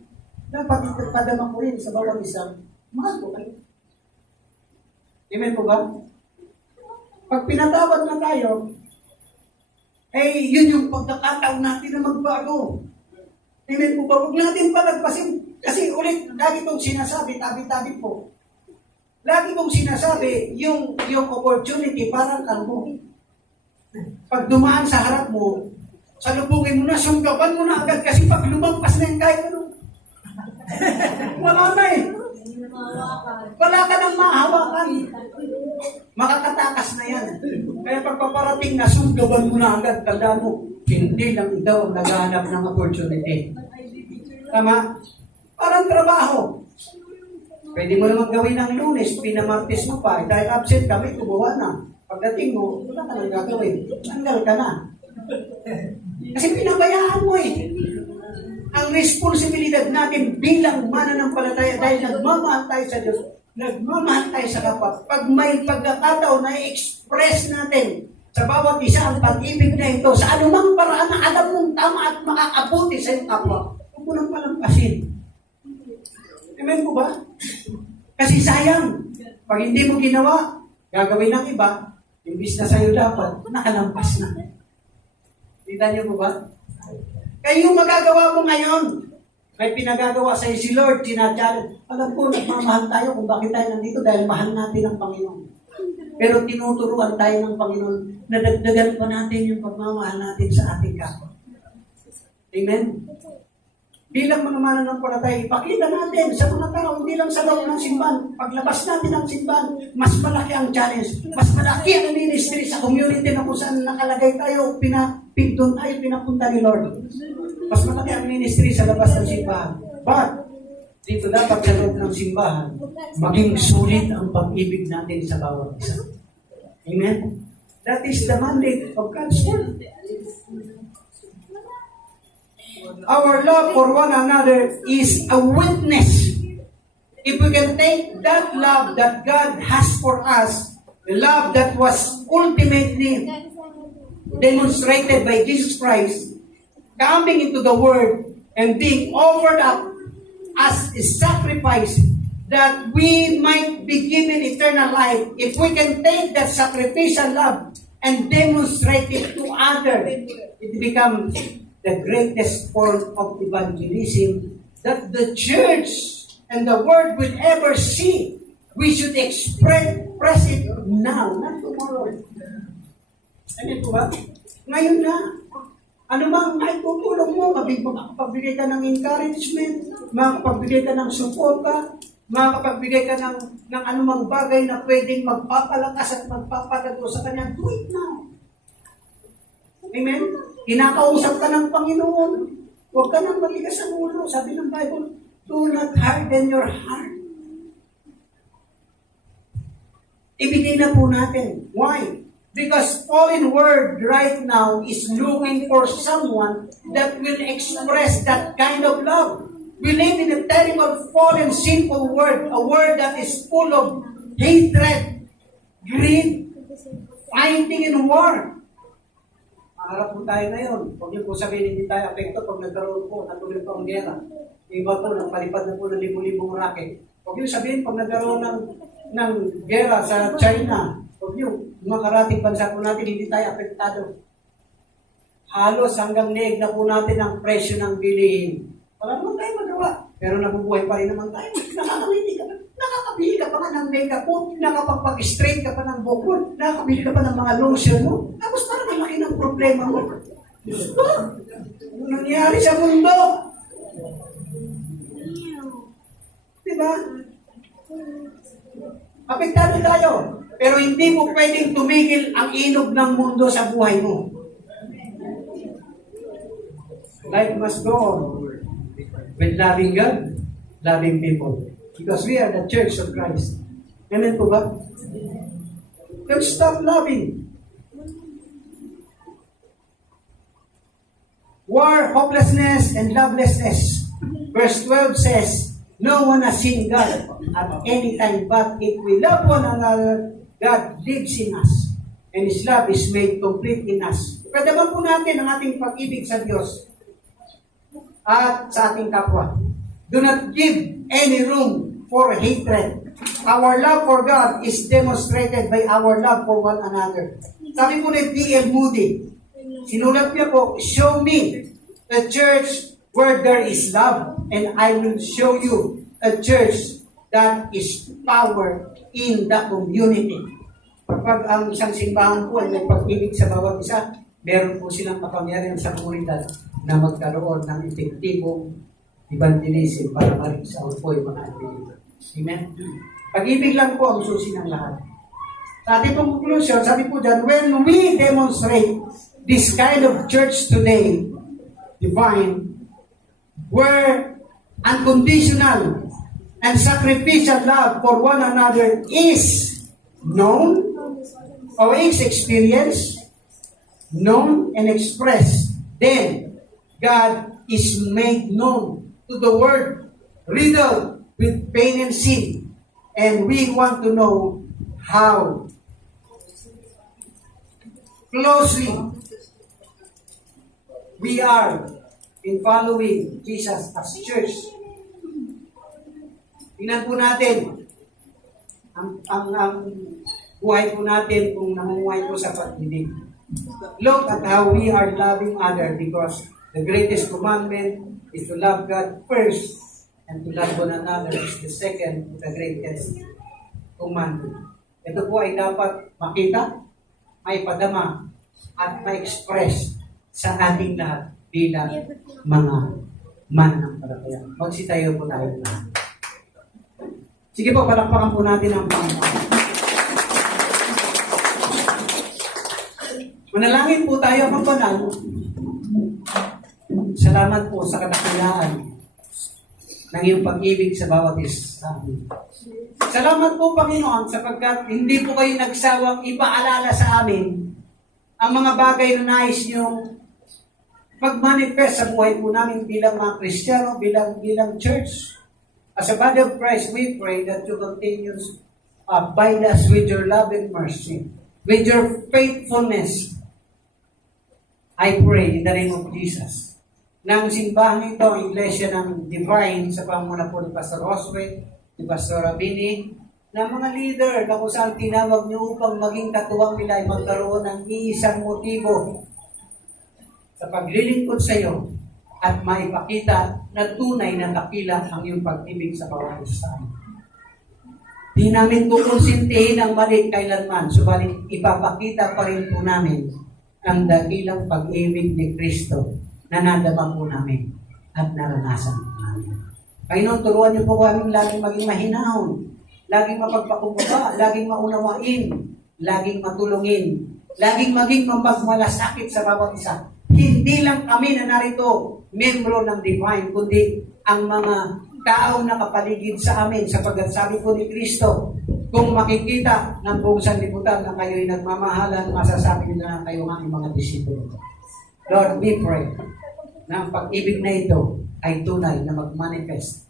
dapat ipagpadama ko rin sa bawat isang mahal ko kayo. Amen po ba? Pag pinatawad na tayo, yun yung pagkakataon natin na magbago. Amen po ba? Huwag natin palagpasin. Kasi ulit, lagi kong sinasabi, tabi-tabi po. Lagi kong sinasabi, yung opportunity parang kalbo. Pag dumaan sa harap mo, salubungin mo na, sunggaban mo na agad kasi pag lumampas na yung kahit ano. Wala na eh. Wala ka nang mahawakan. Makakatakas na yan. Kaya pag paparating na, sunggaban mo na agad, tandaan mo, hindi lang daw ang naghahanap ng opportunity. Tama? Parang trabaho. Pwede mo naman gawin ng Lunes, pinamartes mo pa, dahil absent kami, tubuhan na. Pagdating mo, wala ka nang gagawin. Tanggal ka na. Kasi pinabayaan mo eh. Ang responsibilidad natin bilang mananampalataya dahil nagmamahal tayo sa Diyos, nagmamahal tayo sa kapwa. Pag may pagkakataon na i-express natin sa bawat isa ang pag-ibig na ito, sa anumang paraan na alam mong tama at makakabuti sa iyong kapwa, huwag mo nang palampasin. Amen po ba? Kasi sayang, pag hindi mo ginawa, gagawin ng iba, imbis na sa'yo dapat, nakalampas na. Kita niyo po ba? Kaya yung magagawa mo ngayon, may pinagagawa sa'yo si Lord, sinadyalan. Alam ko, nagmamahal tayo kung bakit tayo nandito dahil mahal natin ang Panginoon. Pero tinuturuan tayo ng Panginoon na dagdagan pa natin yung pagmamahal natin sa ating kapwa. Amen? Bilang mga mananampalataya, ipakita natin sa mga tao, hindi lang sa loob ng simbahan. Paglabas natin ng simbahan, mas malaki ang challenge, mas malaki ang ministry sa community na kung saan nakalagay tayo, doon tayo pinapunta ni Lord. Mas malaki ang ministry sa labas ng simbahan. But, dito dapat sa loob ng simbahan, maging sulit ang pag-ibig natin sa bawat isa. Amen? That is the mandate of God's Word. Our love for one another is a witness. If we can take that love that God has for us, the love that was ultimately demonstrated by Jesus Christ, coming into the Word and being offered up as a sacrifice that we might be given eternal life, if we can take that sacrificial love and demonstrate it to others, it becomes the greatest form of evangelism that the church and the world will ever see. We should express it now, not tomorrow. Ano ito ba? Ngayon na. Ano bang maitutulong mo? Makapagbigay ka ng encouragement, makapagbigay ka ng suporta, makapagbigay ka ng anumang bagay na pwedeng magpapalakas at magpapalago sa kanya. Do it now. Amen? Kinakausap ka ng Panginoon. Huwag ka nang matigas ang ulo. Sabi ng Bible, do not harden your heart. Ibigay na po natin. Why? Because fallen world right now is looking for someone that will express that kind of love. We live in a terrible, fallen, sinful world, a world that is full of hatred, greed, fighting, and war. Maharap po tayo ngayon. Huwag niyo po sabihin hindi tayo apekto pag nagkaroon po, natuloy po ang gera. Iba po, nagpalipad na po ng libu-libong rocket. Huwag niyo sabihin pag nagkaroon ng gera sa China, huwag niyo, mga karating bansa po natin, hindi tayo apektado. Halos hanggang neeg na po natin ang presyo ng bilihin. Wala naman tayo magawa. Pero nabubuhay pa rin naman tayo. Nakakabili ka pa. Nakakabili ka pa ng makeup mo. Nakapag-straight ka pa ng buhok mo. Nakakabili ka pa ng mga lotion mo. Tapos parang malaki ng problema mo. Ano nangyari sa mundo? Diba? Apektado tayo. Pero hindi mo pwedeng tumigil ang inog ng mundo sa buhay mo. Life must go on with loving God, loving people. Because we are the Church of Christ. Amen po ba? Don't stop loving. War, hopelessness, and lovelessness. Verse 12 says, no one has seen God at any time, but if we love one another, God lives in us, and His love is made complete in us. Pagdaman po natin ang ating pag-ibig sa Diyos at sa ating kapwa. Do not give any room for hatred. Our love for God is demonstrated by our love for one another. Sabi po ni D.L. Moody, sinulat niya po, show me a church where there is love, and I will show you a church that is power in the community. Kapag ang isang simbahan po ay may pag-ibig sa bawat isa, meron po silang kapangyarihan sa komunidad na magkaroon ng epektibong evangelism para ma-reach out po yung mga unbeliever. Amen? Pag-ibig lang po ang susi ng lahat. Sa ating pong conclusion, sabi po dyan, when we demonstrate this kind of church today, divine, where unconditional and sacrificial love for one another is known or is experienced, known and expressed, then God is made known to the world, riddled with pain and sin. And we want to know how closely we are in following Jesus as church. Tingnan po natin ang buhay po natin kung namumuhay po sa pag-ibig. Look at how we are loving others, because the greatest commandment is to love God first, and to love one another is the second, the greatest commandment. Ito po ay dapat makita, maipadama, at ma-express sa ating lahat bilang mga mananampalataya. Magsitayo po tayo lahat. Sige po, palakpakan po natin ang Panginoon. Manalangin po tayo, mga banal. Salamat po sa kadakilaan ng iyong pag-ibig sa bawat isa sa amin. Salamat po, Panginoon, sapagkat hindi po kayo nagsawang ipaalala sa amin ang mga bagay na nais niyong mag-manifest sa buhay po namin bilang mga Kristiyano, bilang church. As a body of Christ, we pray that you continue bind us with your love and mercy, with your faithfulness. I pray in the name of Jesus. Nang simbahan ito, ang Iglesia ng Divine, sa pamumuno po ni Pastor Oswald, ni Pastor Rabini, na mga leader na kung saan tinawag niyo upang maging katuwang nila ay magkaroon ng iisang motibo sa paglilingkod sa iyo at maipakita na tunay na dakila ang iyong pag-ibig sa bawat isa. Di namin kukonsintihin ang mali kailanman, subalit ipapakita pa rin po namin ang dakilang pag-ibig ni Kristo na nadama po namin at naranasan po namin. Panginoon, turuan niyo po kami laging maging mahinahon, laging mapagpakumbaba, laging maunawain, laging matulungin, laging maging mapagmalasakit sa bawat isa. Hindi lang kami na narito, membro ng Divine, kundi ang mga taong nakapaligid sa amin sapagkat sabi po ni Kristo, kung makikita ng buong sanlibutan na kayo'y nagmamahalan, masasabi nila na kayo ang aming mga disipulo. Lord, we pray na ang pag-ibig na ito ay tunay na mag-manifest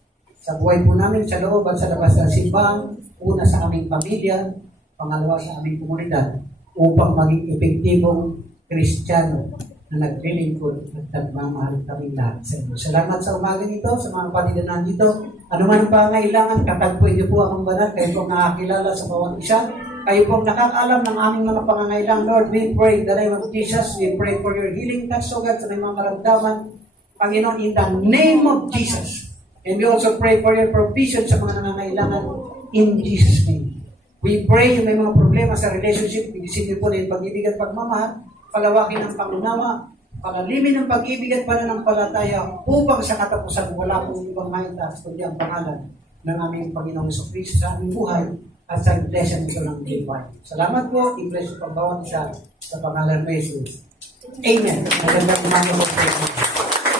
sa buhay po namin sa loob at sa labas ng simbahan, una sa aming pamilya, pangalawa sa aming komunidad, upang maging epektibong Kristiyano na naglilingkod at nagmamahal kami lahat sa inyo. Salamat sa umaga nito, sa mga kapatid na nandito. Ano man ang pangailangan, katagpuin niyo po ang banal. Kayo pong nakakilala sa bawat isa. Kayo pong nakakaalam ng aming mga pangangailangan. Lord, we pray in the name of Jesus. We pray for your healing touch, so God, sa mga karamdaman. Panginoon, in the name of Jesus. And we also pray for your provision sa mga nangangailangan in Jesus' name. We pray yung may mga problema sa relationship, ibisin niyo po na yung pag-ibig at pagmamahal, palawakin ang pangunawa, palalimin ang pag-ibig at pananampalataya upang sa katapusan wala pong ibang maitaas kundi ang pangalan ng aming Panginoong Jesucristo sa aming buhay at sa iglesia nito ng Divine. Salamat po, iglesia pang bawat isa sa pangalan ng Jesus. Amen. Magandang umaga po.